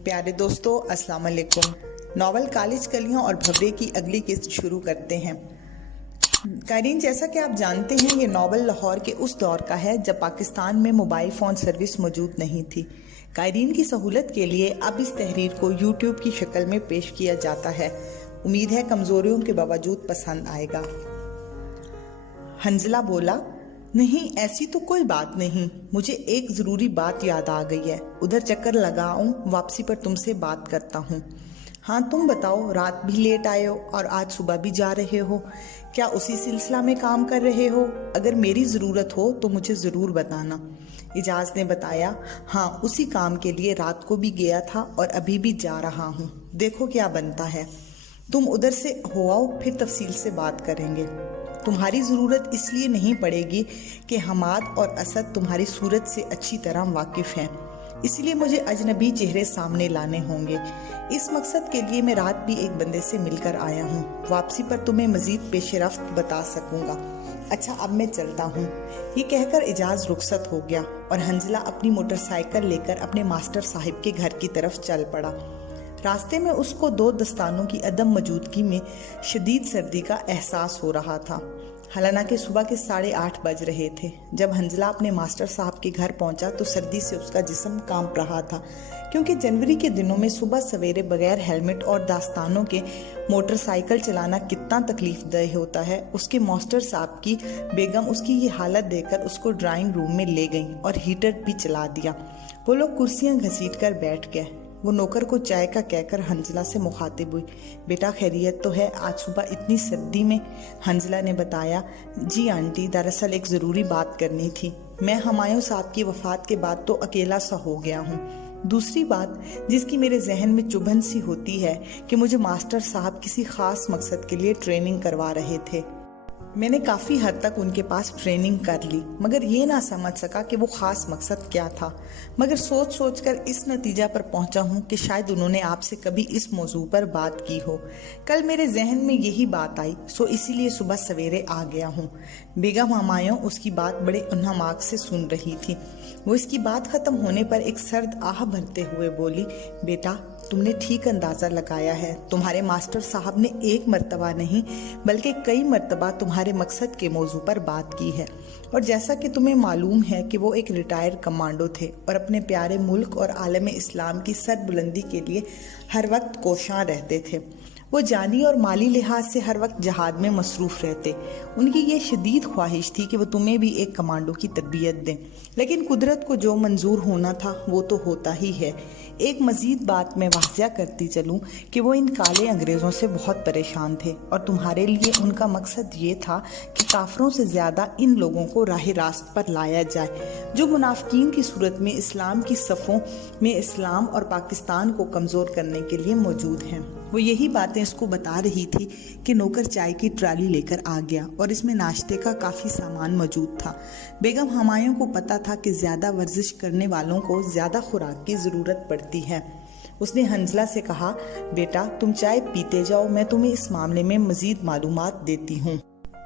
प्यारे दोस्तों, अस्सलाम वालेकुम। नॉवल कॉलेज कलियों और भवरे की अगली किस्त शुरू करते हैं। कायरीन, जैसा कि आप जानते हैं, ये नॉवल लाहौर के उस दौर का है जब पाकिस्तान में मोबाइल फ़ोन सर्विस मौजूद नहीं थी। कायरीन की सहूलत के लिए अब इस तहरीर को यूट्यूब की शक्ल में पेश किया जाता है। उम्मीद है कमज़ोरियों के बावजूद पसंद आएगा। हंजला बोला, नहीं ऐसी तो कोई बात नहीं, मुझे एक ज़रूरी बात याद आ गई है। उधर चक्कर लगाऊं, वापसी पर तुमसे बात करता हूँ। हाँ तुम बताओ, रात भी लेट आए हो और आज सुबह भी जा रहे हो, क्या उसी सिलसिला में काम कर रहे हो? अगर मेरी ज़रूरत हो तो मुझे ज़रूर बताना। इजाज़ ने बताया, हाँ उसी काम के लिए रात को भी गया था और अभी भी जा रहा हूँ। देखो क्या बनता है। तुम उधर से हो आओ, फिर तफसील से बात करेंगे। तुम्हारी ज़रूरत इसलिए नहीं पड़ेगी कि हमाद और असद तुम्हारी सूरत से अच्छी तरह वाकिफ़ हैं, इसलिए मुझे अजनबी चेहरे सामने लाने होंगे। इस मकसद के लिए मैं रात भी एक बंदे से मिलकर आया हूँ। वापसी पर तुम्हें मज़ीद पेशरफ्त बता सकूँगा। अच्छा अब मैं चलता हूँ। ये कहकर इजाज़ रुखसत हो गया और हंजला अपनी मोटरसाइकिल लेकर अपने मास्टर साहिब के घर की तरफ चल पड़ा। रास्ते में उसको दो दस्तानों की अदम मौजूदगी में शदीद सर्दी का एहसास हो रहा था। हालांकि सुबह के 8:30 बज रहे थे। जब हंजला अपने मास्टर साहब के घर पहुंचा तो सर्दी से उसका जिस्म कांप रहा था, क्योंकि जनवरी के दिनों में सुबह सवेरे बगैर हेलमेट और दस्तानों के मोटरसाइकिल चलाना कितना तकलीफ दह होता है। उसके मास्टर साहब की बेगम उसकी ये हालत देखकर उसको ड्राइंग रूम में ले गई और हीटर भी चला दिया। वो लोग कुर्सियां घसीट कर बैठ गए। वो नौकर को चाय का कहकर हंजला से मुखातिब हुई, बेटा खैरियत तो है? आज सुबह इतनी सर्दी में? हंजला ने बताया, जी आंटी, दरअसल एक ज़रूरी बात करनी थी। मैं हुमायूं साहब की वफ़ात के बाद तो अकेला सा हो गया हूँ। दूसरी बात जिसकी मेरे जहन में चुभन सी होती है कि मुझे मास्टर साहब किसी ख़ास मकसद के लिए ट्रेनिंग करवा रहे थे। मैंने काफ़ी हद तक उनके पास ट्रेनिंग कर ली, मगर ये ना समझ सका कि वो ख़ास मकसद क्या था। मगर सोच सोच कर इस नतीजा पर पहुंचा हूँ कि शायद उन्होंने आपसे कभी इस मौजू पर बात की हो। कल मेरे जहन में यही बात आई, सो इसीलिए सुबह सवेरे आ गया हूँ। बेगम हुमायूं उसकी बात बड़े उन्हमाक से सुन रही थी। वो इसकी बात ख़त्म होने पर एक सर्द आह भरते हुए बोली, बेटा तुमने ठीक अंदाज़ा लगाया है। तुम्हारे मास्टर साहब ने एक मर्तबा नहीं बल्कि कई मर्तबा तुम्हारे मकसद के मौजू पर बात की है, और जैसा कि तुम्हें मालूम है कि वो एक रिटायर्ड कमांडो थे और अपने प्यारे मुल्क और आलम इस्लाम की सरबुलंदी के लिए हर वक्त कोशां रहते थे। वो जानी और माली लिहाज से हर वक्त जहाद में मसरूफ़ रहते। उनकी ये शदीद ख्वाहिश थी कि वो तुम्हें भी एक कमांडो की तरबियत दें, लेकिन कुदरत को जो मंजूर होना था वो तो होता ही है। एक मज़ीद बात मैं वाज़िया करती चलूँ कि वो इन काले अंग्रेज़ों से बहुत परेशान थे और तुम्हारे लिए उनका मकसद ये था कि काफरों से ज़्यादा इन लोगों को राह रास्त पर लाया जाए जो मुनाफिकीन की सूरत में इस्लाम की सफ़ों में इस्लाम और पाकिस्तान को कमज़ोर करने के लिए मौजूद हैं। वो यही बातें इसको बता रही थी कि नौकर चाय की ट्राली लेकर आ गया और इसमें नाश्ते का काफ़ी सामान मौजूद था। बेगम हुमायूं को पता था कि ज़्यादा वर्जिश करने वालों को ज़्यादा खुराक की ज़रूरत पड़ती है। उसने हंजला से कहा, बेटा तुम चाय पीते जाओ, मैं तुम्हें इस मामले में मज़ीद मालूमात देती हूँ।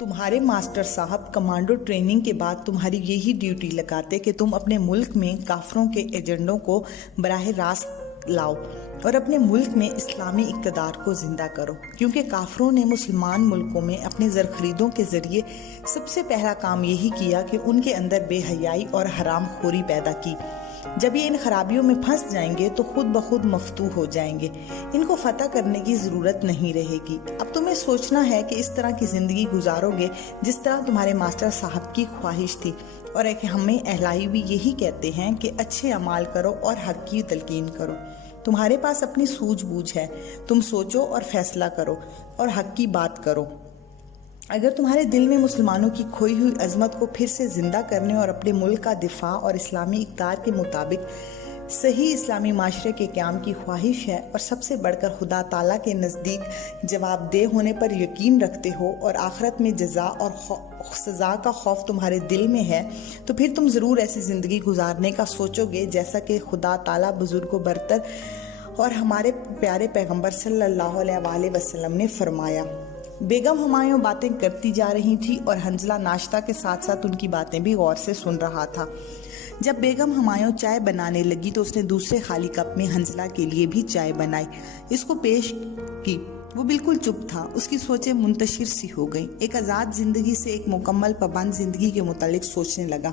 तुम्हारे मास्टर साहब कमांडो ट्रेनिंग के बाद तुम्हारी यही ड्यूटी लगाते कि तुम अपने मुल्क में काफरों के एजेंडों को बराह रास्त लाओ और अपने मुल्क में इस्लामी इक़्तिदार को जिंदा करो, क्योंकि काफरों ने मुसलमान मुल्कों में अपने ज़रख़रीदों के ज़रिए सबसे पहला काम यही किया कि उनके अंदर बेहयाई और हराम खोरी पैदा की। जब ये इन खराबियों में फंस जाएंगे तो खुद ब खुद मफ्तूह हो जाएंगे। इनको फतह करने की ज़रूरत नहीं रहेगी। अब तुम्हें सोचना है कि इस तरह की ज़िंदगी गुजारोगे जिस तरह तुम्हारे मास्टर साहब की ख्वाहिश थी, और एक हमें अहलाई भी यही कहते हैं कि अच्छे अमाल करो और हक की तलकीन करो। तुम्हारे पास अपनी सूझबूझ है, तुम सोचो और फैसला करो और हक की बात करो। अगर तुम्हारे दिल में मुसलमानों की खोई हुई अजमत को फिर से जिंदा करने और अपने मुल्क का दिफा और इस्लामी इक़्तिदार के मुताबिक सही इस्लामी माशरे के क़याम की ख्वाहिश है और सबसे बढ़कर खुदा ताला के नज़दीक जवाबदेह होने पर यकीन रखते हो और आखिरत में जज़ा और सज़ा का खौफ तुम्हारे दिल में है, तो फिर तुम ज़रूर ऐसी ज़िंदगी गुजारने का सोचोगे जैसा कि खुदा ताला बुजुर्ग बरतर और हमारे प्यारे पैगम्बर सल्लल्लाहु अलैहि वसल्लम ने फरमाया। बेगम हुमायूं बातें करती जा रही थी और हंजला नाश्ता के साथ साथ उनकी बातें भी गौर से सुन रहा था। जब बेगम हुमायूं चाय बनाने लगी तो उसने दूसरे खाली कप में हंसला के लिए भी चाय बनाई, इसको पेश की। वो बिल्कुल चुप था। उसकी सोचें मुंतशिर सी हो गई। एक आज़ाद जिंदगी से एक मुकम्मल पाबंद जिंदगी के मुतालिक सोचने लगा।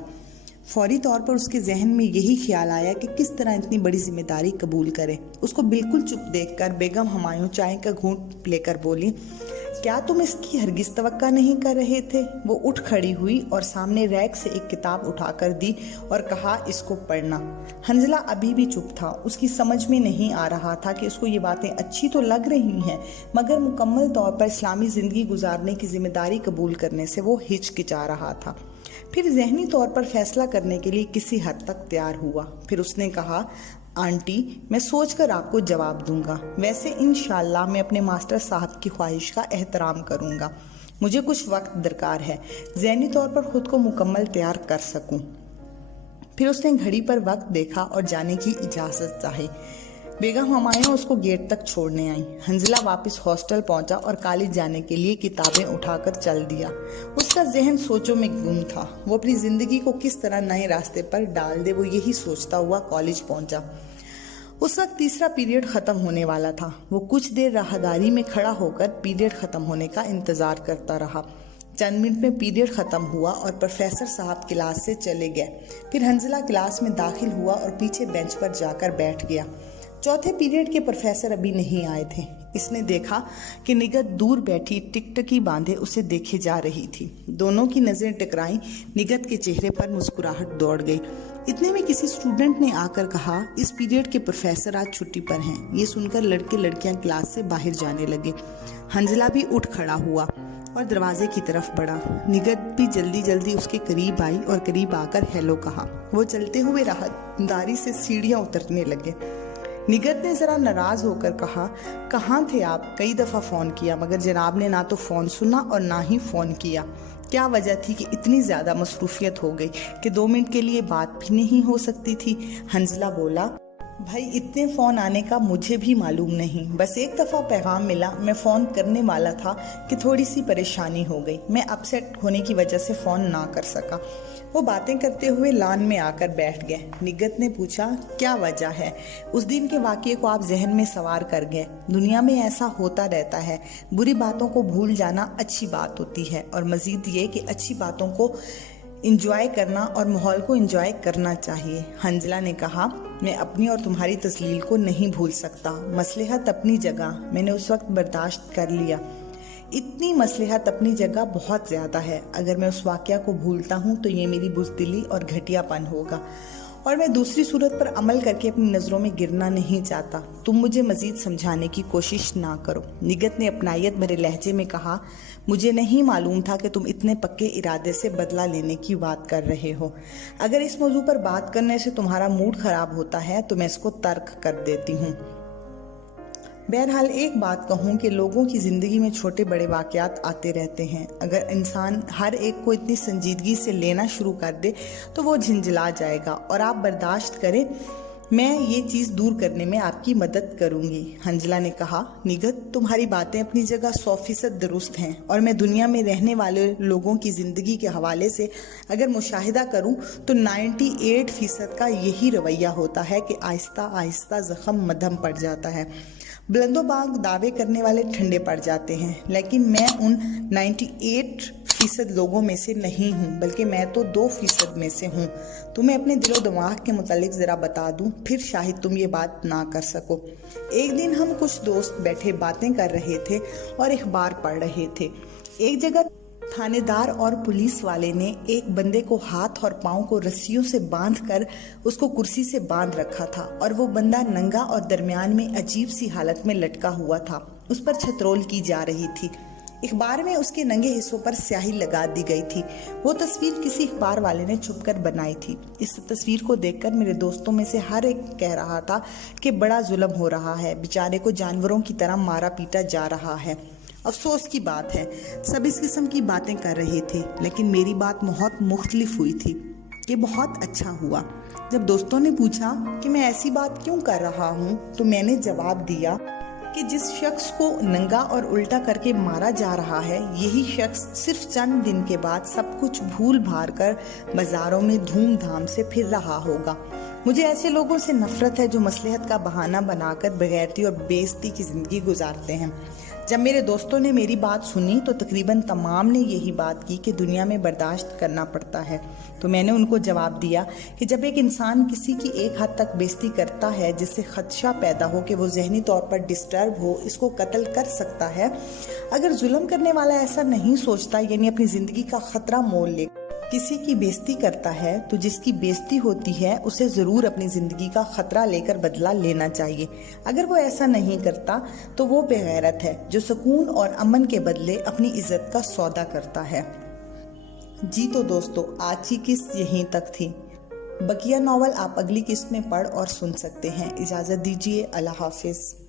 फौरी तौर पर उसके जहन में यही ख्याल आया कि किस तरह इतनी बड़ी जिम्मेदारी कबूल करे। उसको बिल्कुल चुप देखकर बेगम हुमायूं चाय का घूंट लेकर बोली, क्या तुम इसकी हरगिज तवक्का नहीं कर रहे थे? वो उठ खड़ी हुई और सामने रैक से एक किताब उठाकर दी और कहा, इसको पढ़ना। हंजला अभी भी चुप था। उसकी समझ में नहीं आ रहा था कि उसको ये बातें अच्छी तो लग रही हैं, मगर मुकम्मल तौर पर इस्लामी ज़िंदगी गुजारने की जिम्मेदारी कबूल करने से वो हिचकिचा रहा था। फिर जहनी तौर पर फैसला करने के लिए किसी हद तक तैयार हुआ। फिर उसने कहा, आंटी, मैं सोचकर आपको जवाब दूंगा। वैसे इंशाल्लाह मैं अपने मास्टर साहब की ख्वाहिश का एहतराम करूंगा। मुझे कुछ वक्त दरकार है, ज़हनी तौर पर खुद को मुकम्मल तैयार कर सकूं। फिर उसने घड़ी पर वक्त देखा और जाने की इजाज़त चाही। बेगम हुमायूं उसको गेट तक छोड़ने आई। हंजला वापस हॉस्टल पहुंचा और कॉलेज जाने के लिए किताबें उठाकर चल दिया। उसका जहन सोचों में गुम था। वो अपनी ज़िंदगी को किस तरह नए रास्ते पर डाल दे, वो यही सोचता हुआ कॉलेज पहुंचा। उस वक्त तीसरा पीरियड ख़त्म होने वाला था। वो कुछ देर राहदारी में खड़ा होकर पीरियड ख़त्म होने का इंतज़ार करता रहा। चंद मिनट में पीरियड ख़त्म हुआ और प्रोफेसर साहब क्लास से चले गए। फिर हंजला क्लास में दाखिल हुआ और पीछे बेंच पर जाकर बैठ गया। चौथे पीरियड के प्रोफेसर अभी नहीं आए थे। इसने देखा कि निगत दूर बैठी टिकटकी बांधे उसे देखे जा रही थी। दोनों की नजरें टकराई। निगत के चेहरे पर मुस्कुराहट दौड़ गई। इतने में किसी स्टूडेंट ने आकर कहा, इस पीरियड के प्रोफेसर आज छुट्टी पर हैं। ये सुनकर लड़के लड़कियां क्लास से बाहर जाने लगे। हंजला भी उठ खड़ा हुआ और दरवाजे की तरफ बढ़ा। निगत भी जल्दी जल्दी उसके करीब आई और करीब आकर हेलो कहा। वो चलते हुए राहदारी से सीढ़ियां उतरने लगे। निगत ने जरा नाराज होकर कहा, कहाँ थे आप? कई दफ़ा फ़ोन किया मगर जनाब ने ना तो फ़ोन सुना और ना ही फ़ोन किया। क्या वजह थी कि इतनी ज़्यादा मसरूफियत हो गई कि 2 मिनट के लिए बात भी नहीं हो सकती थी? हंजला बोला, भाई इतने फ़ोन आने का मुझे भी मालूम नहीं, बस एक दफ़ा पैगाम मिला, मैं फ़ोन करने वाला था कि थोड़ी सी परेशानी हो गई, मैं अपसेट होने की वजह से फ़ोन ना कर सका। वो बातें करते हुए लान में आकर बैठ गए। निगत ने पूछा, क्या वजह है? उस दिन के वाक़ये को आप जहन में सवार कर गए। दुनिया में ऐसा होता रहता है। बुरी बातों को भूल जाना अच्छी बात होती है, और मज़ीद ये कि अच्छी बातों को इंजॉय करना और माहौल को इंजॉय करना चाहिए। हंजला ने कहा, मैं अपनी और तुम्हारी तस्लील को नहीं भूल सकता। मसलहत अपनी जगह, मैंने उस वक्त बर्दाश्त कर लिया। इतनी मसलहत अपनी जगह बहुत ज़्यादा है। अगर मैं उस वाक़या को भूलता हूँ तो ये मेरी बुज़दिली और घटियापन होगा, और मैं दूसरी सूरत पर अमल करके अपनी नज़रों में गिरना नहीं चाहता। तुम मुझे मज़ीद समझाने की कोशिश ना करो। निगत ने अपनायत भरे लहजे में कहा, मुझे नहीं मालूम था कि तुम इतने पक्के इरादे से बदला लेने की बात कर रहे हो। अगर इस मौजू पर बात करने से तुम्हारा मूड ख़राब होता है तो मैं इसको तर्क कर देती हूँ। बहरहाल एक बात कहूँ कि लोगों की ज़िंदगी में छोटे बड़े वाक़यात आते रहते हैं। अगर इंसान हर एक को इतनी संजीदगी से लेना शुरू कर दे तो वो झंझला जाएगा, और आप बर्दाश्त करें, मैं ये चीज़ दूर करने में आपकी मदद करूँगी। हंजला ने कहा, निगत, तुम्हारी बातें अपनी जगह 100% दुरुस्त हैं, और मैं दुनिया में रहने वाले लोगों की ज़िंदगी के हवाले से अगर मुशाहिदा करूँ तो 98% का यही रवैया होता है कि आहिस्ता आहिस्ता ज़ख्म मद्धम पड़ जाता है। बुलंदोबाग दावे करने वाले ठंडे पड़ जाते हैं, लेकिन मैं उन 98% लोगों में से नहीं हूँ, बल्कि मैं तो 2% में से हूँ। तुम्हें अपने दिलो दिमाग के मुतालिक ज़रा बता दूँ, फिर शायद तुम ये बात ना कर सको। एक दिन हम कुछ दोस्त बैठे बातें कर रहे थे और अखबार पढ़ रहे थे। एक जगह थानेदार और पुलिस वाले ने एक बंदे को हाथ और पाँव को रस्सियों से बांधकर उसको कुर्सी से बांध रखा था, और वो बंदा नंगा और दरमियान में अजीब सी हालत में लटका हुआ था। उस पर छतरोल की जा रही थी। अखबार में उसके नंगे हिस्सों पर स्याही लगा दी गई थी। वो तस्वीर किसी अखबार वाले ने छुपकर बनाई थी। इस तस्वीर को देखकर मेरे दोस्तों में से हर एक कह रहा था कि बड़ा जुल्म हो रहा है, बेचारे को जानवरों की तरह मारा पीटा जा रहा है। अफसोस की बात है, सब इस किस्म की बातें कर रहे थे, लेकिन मेरी बात बहुत मुख्तलिफ हुई थी। ये बहुत अच्छा हुआ। जब दोस्तों ने पूछा कि मैं ऐसी बात क्यों कर रहा हूँ, तो मैंने जवाब दिया کہ जिस शख्स को नंगा और उल्टा करके मारा जा रहा है, यही शख्स सिर्फ चंद दिन के बाद सब कुछ भूल भार कर बाजारों में धूमधाम से फिर रहा होगा। मुझे ऐसे लोगों से नफरत है जो मसलहत का बहाना बनाकर बेगैरती और बेइज्जती की जिंदगी गुजारते हैं। जब मेरे दोस्तों ने मेरी बात सुनी तो तकरीबन तमाम ने यही बात की कि दुनिया में बर्दाश्त करना पड़ता है। तो मैंने उनको जवाब दिया कि जब एक इंसान किसी की एक हद तक बेइज्जती करता है जिससे खदशा पैदा हो कि वो जहनी तौर पर डिस्टर्ब हो, इसको कत्ल कर सकता है। अगर जुल्म करने वाला ऐसा नहीं सोचता, यानी अपनी जिंदगी का खतरा मोल ले किसी की बेइज्जती करता है, तो जिसकी बेइज्जती होती है उसे जरूर अपनी जिंदगी का खतरा लेकर बदला लेना चाहिए। अगर वो ऐसा नहीं करता तो वो बेगैरत है जो सुकून और अमन के बदले अपनी इज्जत का सौदा करता है। जी तो दोस्तों, आज की किस्त यहीं तक थी। बकिया नॉवल आप अगली किस्त में पढ़ और सुन सकते हैं। इजाजत दीजिए। अल्लाह हाफिज।